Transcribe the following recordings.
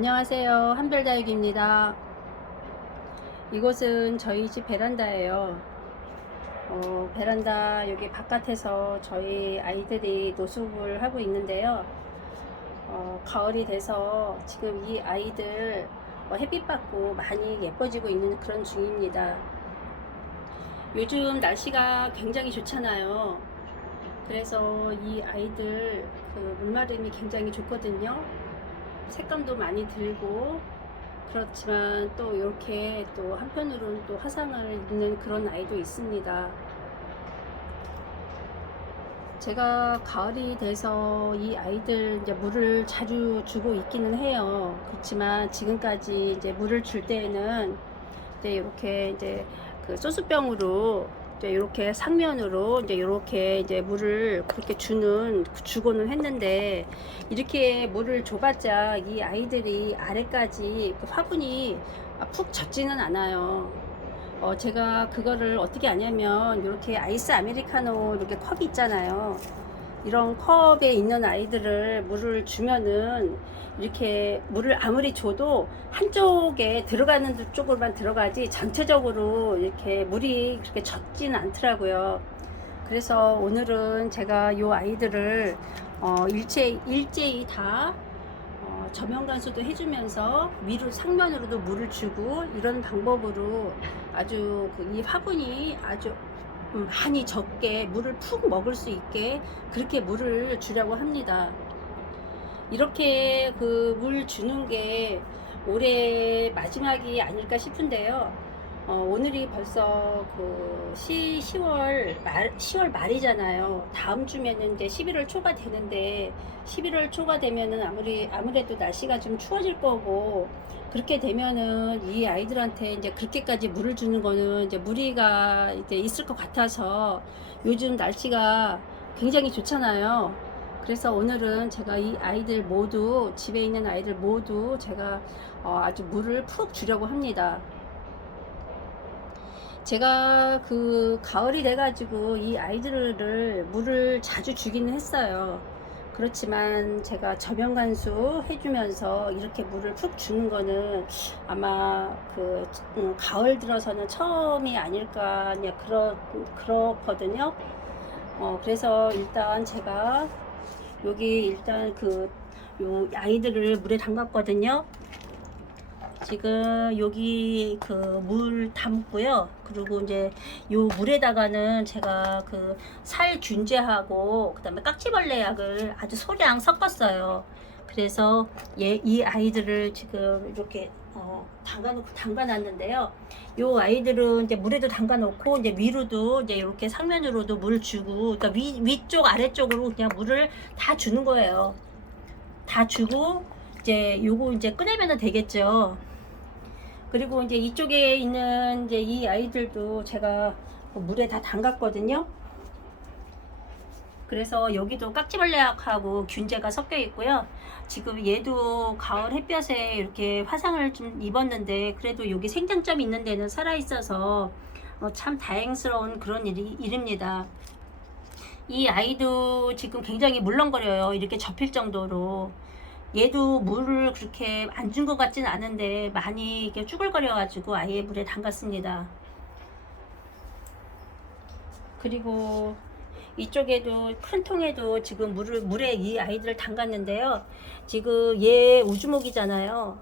안녕하세요. 한별다육입니다. 이곳은 저희 집 베란다예요. 베란다 여기 바깥에서 저희 아이들이 노숙을 하고 있는데요. 가을이 돼서 지금 이 아이들 햇빛 받고 많이 예뻐지고 있는 그런 중입니다. 요즘 날씨가 굉장히 좋잖아요. 그래서 이 아이들 물마름이 굉장히 좋거든요. 색감도 많이 들고, 그렇지만 또 이렇게 또 한편으로는 또 화상을 입는 그런 아이도 있습니다. 제가 가을이 돼서 이 아이들 이제 물을 자주 주고 있기는 해요. 그렇지만 지금까지 이제 물을 줄 때에는 이제 이렇게 이제 그 소스병으로 이제 이렇게 상면으로 이제 물을 그렇게 주고는 했는데, 이렇게 물을 줘봤자 이 아이들이 아래까지 그 화분이 푹 젖지는 않아요. 제가 그거를 어떻게 하냐면, 이렇게 아이스 아메리카노 이렇게 컵이 있잖아요. 이런 컵에 있는 아이들을 물을 주면은 이렇게 물을 아무리 줘도 한쪽에 들어가는 쪽으로만 들어가지 전체적으로 이렇게 물이 그렇게 젖지는 않더라고요. 그래서 오늘은 제가 이 아이들을 일제히 다 저면간수도 해주면서 위로 상면으로도 물을 주고, 이런 방법으로 아주 이 화분이 아주 많이 적게 물을 푹 먹을 수 있게 그렇게 물을 주려고 합니다. 이렇게 물 주는 게 올해 마지막이 아닐까 싶은데요. 오늘이 벌써 10월 말이잖아요. 다음 주면은 이제 11월 초가 되는데, 11월 초가 되면은 아무래도 날씨가 좀 추워질 거고, 그렇게 되면은 이 아이들한테 이제 그렇게까지 물을 주는 거는 이제 무리가 이제 있을 것 같아서, 요즘 날씨가 굉장히 좋잖아요. 그래서 오늘은 제가 이 아이들 모두, 집에 있는 아이들 모두 제가 아주 물을 푹 주려고 합니다. 제가 가을이 돼가지고 이 아이들을 물을 자주 주기는 했어요. 그렇지만 제가 저면간수 해주면서 이렇게 물을 푹 주는 거는 아마 가을 들어서는 처음이 아닐까, 그냥 그렇거든요. 그래서 일단 제가 여기 일단 요 아이들을 물에 담갔거든요. 지금 여기 물 담고요. 그리고 이제 요 물에다가는 제가 살균제하고 그다음에 깍지벌레 약을 아주 소량 섞었어요. 그래서 이 아이들을 지금 이렇게 담가놨는데요. 요 아이들은 이제 물에도 담가놓고 이제 위로도 이제 이렇게 상면으로도 물 주고, 그러니까 위쪽 아래쪽으로 그냥 물을 다 주는 거예요. 다 주고 이제 요거 이제 꺼내면 되겠죠. 그리고 이제 이쪽에 있는 이제 이 아이들도 제가 물에 다 담갔거든요. 그래서 여기도 깍지벌레약하고 균제가 섞여 있고요. 지금 얘도 가을 햇볕에 이렇게 화상을 좀 입었는데, 그래도 여기 생장점이 있는 데는 살아 있어서 참 다행스러운 그런 일입니다. 이 아이도 지금 굉장히 물렁거려요. 이렇게 접힐 정도로. 얘도 물을 그렇게 안 준 것 같진 않은데 많이 이렇게 쭈글거려 가지고 아예 물에 담갔습니다. 그리고 이쪽에도 큰 통에도 지금 물에 이 아이들을 담갔는데요. 지금 얘 우주목이잖아요.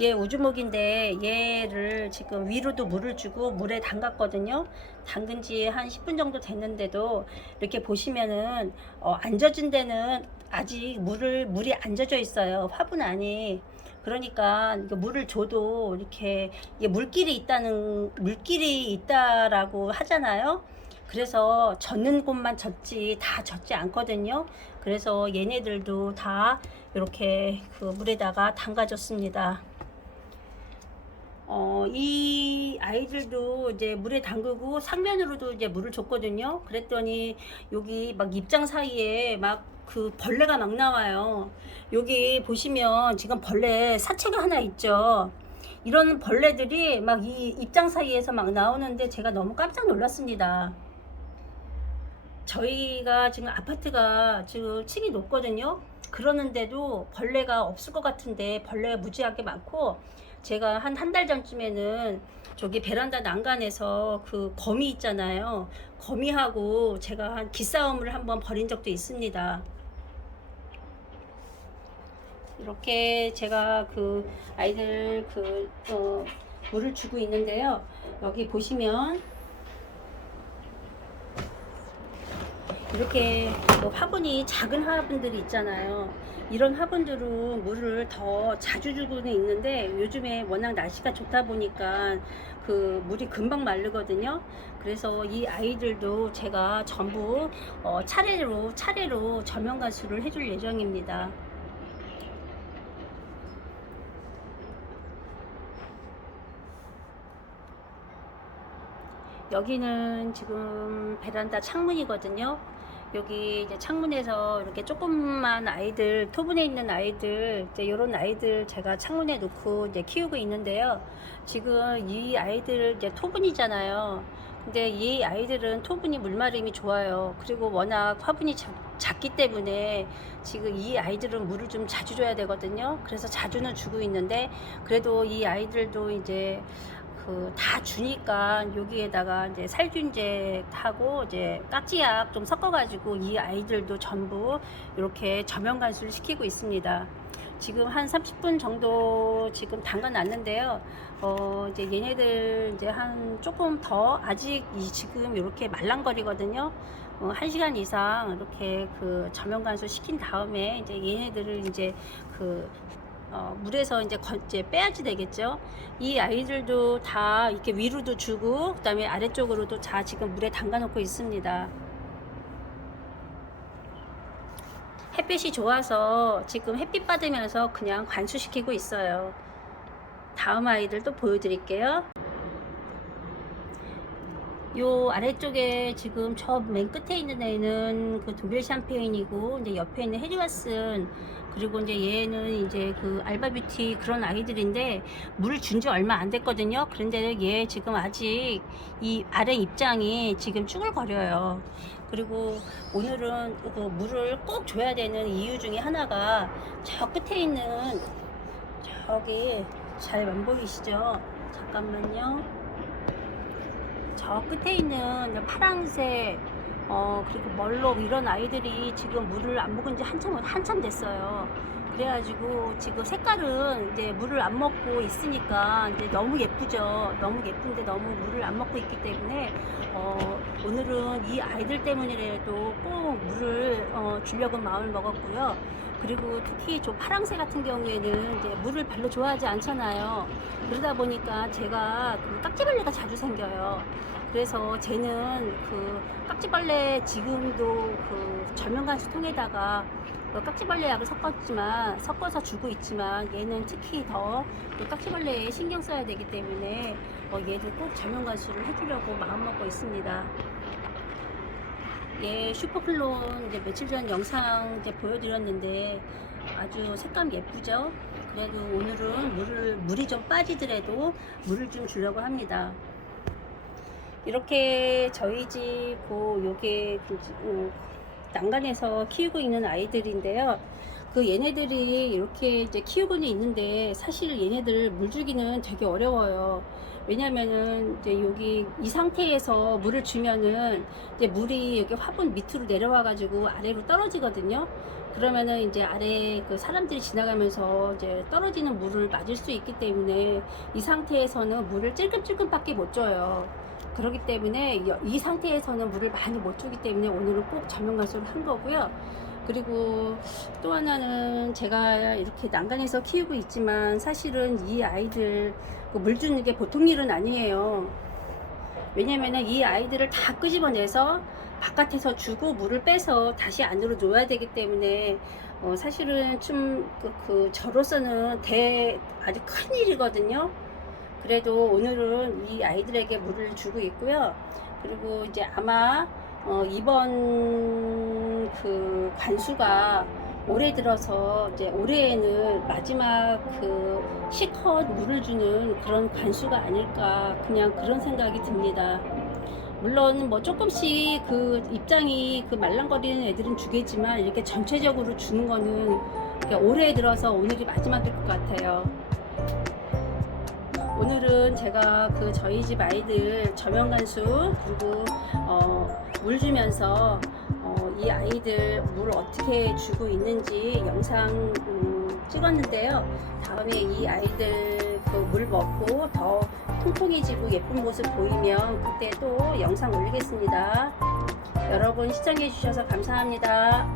얘 우주목인데 얘를 지금 위로도 물을 주고 물에 담갔거든요. 담근 지 한 10분 정도 됐는데도 이렇게 보시면은 안 젖은 데는 아직 물이 안 젖어 있어요. 화분 안이. 그러니까 물을 줘도 이렇게 물길이 있다라고 하잖아요. 그래서 젖는 곳만 젖지 다 젖지 않거든요. 그래서 얘네들도 다 이렇게 물에다가 담가줬습니다. 이 아이들도 이제 물에 담그고 상면으로도 이제 물을 줬거든요. 그랬더니 여기 막 입장 사이에 막 벌레가 막 나와요. 여기 보시면 지금 벌레 사체가 하나 있죠. 이런 벌레들이 막 이 입장 사이에서 막 나오는데 제가 너무 깜짝 놀랐습니다. 저희가 지금 아파트가 지금 층이 높거든요. 그러는데도 벌레가 없을 것 같은데 벌레가 무지하게 많고, 제가 한 달 전쯤에는 저기 베란다 난간에서 그 거미 있잖아요. 거미하고 제가 한 기싸움을 한번 벌인 적도 있습니다. 이렇게 제가 그 아이들 물을 주고 있는데요. 여기 보시면 이렇게 화분이 작은 화분들이 있잖아요. 이런 화분들은 물을 더 자주 주고는 있는데, 요즘에 워낙 날씨가 좋다 보니까 그 물이 금방 마르거든요. 그래서 이 아이들도 제가 전부 차례로 저명관수를 해줄 예정입니다. 여기는 지금 베란다 창문이거든요. 여기 이제 창문에서 이렇게 조그만 아이들, 토분에 있는 아이들, 이제 이런 아이들 제가 창문에 놓고 이제 키우고 있는데요. 지금 이 아이들 이제 토분이잖아요. 근데 이 아이들은 토분이 물마름이 좋아요. 그리고 워낙 화분이 작기 때문에 지금 이 아이들은 물을 좀 자주 줘야 되거든요. 그래서 자주는 주고 있는데, 그래도 이 아이들도 이제 다 주니까 여기에다가 이제 살균제하고 이제 깍지약 좀 섞어가지고 이 아이들도 전부 이렇게 저면 관수를 시키고 있습니다. 지금 한 30분 정도 지금 담가 놨는데요. 이제 얘네들 이제 한 조금 더 아직 지금 이렇게 말랑거리거든요. 1시간 이상 이렇게 그 저면 관수 시킨 다음에 이제 얘네들을 이제 물에서 이제 빼야지 되겠죠. 이 아이들도 다 이렇게 위로도 주고, 그 다음에 아래쪽으로도 다 지금 물에 담가 놓고 있습니다. 햇빛이 좋아서 지금 햇빛 받으면서 그냥 관수시키고 있어요. 다음 아이들도 보여드릴게요. 요 아래쪽에 지금 저 맨 끝에 있는 애는 그 독일 샴페인이고, 이제 옆에 있는 해리와슨, 그리고 이제 얘는 이제 그 알바뷰티 그런 아이들인데, 물 준 지 얼마 안 됐거든요. 그런데 얘 지금 아직 이 아래 입장이 지금 쭈글거려요. 그리고 오늘은 그 물을 꼭 줘야 되는 이유 중에 하나가 저 끝에 있는, 저기 잘 안 보이시죠? 잠깐만요. 저 끝에 있는 파랑새, 그리고 멀록 이런 아이들이 지금 물을 안 먹은 지 한참 됐어요. 그래가지고 지금 색깔은 이제 물을 안 먹고 있으니까 이제 너무 예쁘죠. 너무 예쁜데 너무 물을 안 먹고 있기 때문에 오늘은 이 아이들 때문이라도 꼭 물을 주려고 마음을 먹었고요. 그리고 특히 저 파랑새 같은 경우에는 이제 물을 별로 좋아하지 않잖아요. 그러다 보니까 제가 그 깍지벌레가 자주 생겨요. 그래서 쟤는 그 깍지벌레 지금도 그 절명간수 통에다가 깍지벌레 약을 섞어서 주고 있지만, 얘는 특히 더그 깍지벌레에 신경 써야 되기 때문에 얘도 꼭 절명간수를 해주려고 마음 먹고 있습니다. 얘 슈퍼클론 이제 며칠 전 영상 이제 보여드렸는데 아주 색감 예쁘죠? 그래도 오늘은 물이 좀 빠지더라도 물을 좀 주려고 합니다. 이렇게 저희 집 요게 난간에서 키우고 있는 아이들인데요. 그 얘네들이 이렇게 이제 키우고는 있는데, 사실 얘네들 물 주기는 되게 어려워요. 왜냐면은 이제 여기 이 상태에서 물을 주면은 이제 물이 여기 화분 밑으로 내려와 가지고 아래로 떨어지거든요. 그러면은 이제 아래 그 사람들이 지나가면서 이제 떨어지는 물을 맞을 수 있기 때문에 이 상태에서는 물을 찔끔찔끔밖에 못 줘요. 그렇기 때문에 이 상태에서는 물을 많이 못 주기 때문에 오늘은 꼭 저명관수를 한 거고요. 그리고 또 하나는 제가 이렇게 난간에서 키우고 있지만, 사실은 이 아이들 물 주는 게 보통 일은 아니에요. 왜냐면은 이 아이들을 다 끄집어내서 바깥에서 주고 물을 빼서 다시 안으로 놓아야 되기 때문에 사실은 좀 저로서는 아주 큰 일이거든요. 그래도 오늘은 이 아이들에게 물을 주고 있고요. 그리고 이제 아마 이번 그 관수가 올해 들어서 이제 올해에는 마지막 그 실컷 물을 주는 그런 관수가 아닐까, 그냥 그런 생각이 듭니다. 물론 뭐 조금씩 그 입장이 그 말랑거리는 애들은 주겠지만 이렇게 전체적으로 주는 거는 이렇게 올해 들어서 오늘이 마지막일 것 같아요. 오늘은 제가 그 저희 집 아이들 저명간수 그리고 물 주면서 이 아이들 물 어떻게 주고 있는지 영상 찍었는데요. 다음에 이 아이들 그 물 먹고 더 통통해지고 예쁜 모습 보이면 그때 또 영상 올리겠습니다. 여러분 시청해 주셔서 감사합니다.